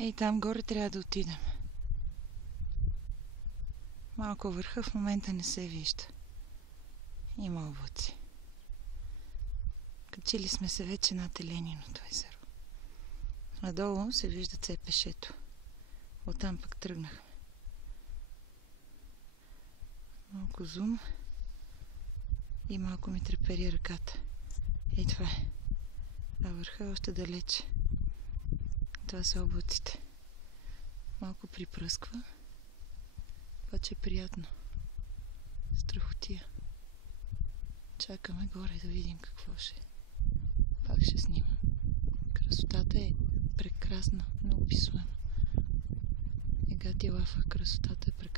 Ей, там горе трябва да отидем. Малко върха в момента не се вижда. Има облаци. Качили сме се вече над Елениното езеро. Надолу се вижда Цепешето. Оттам пък тръгнахме. Малко зум и малко ми трепери ръката. Ей, това е. А върха е още далече. Това са облаците. Малко припръсква. Обаче е приятно. Страхотия. Чакаме горе да видим какво ще е. Пак ще снимам. Красотата е прекрасна, неописуема. Ега ти лафа, красотата е прекрасна.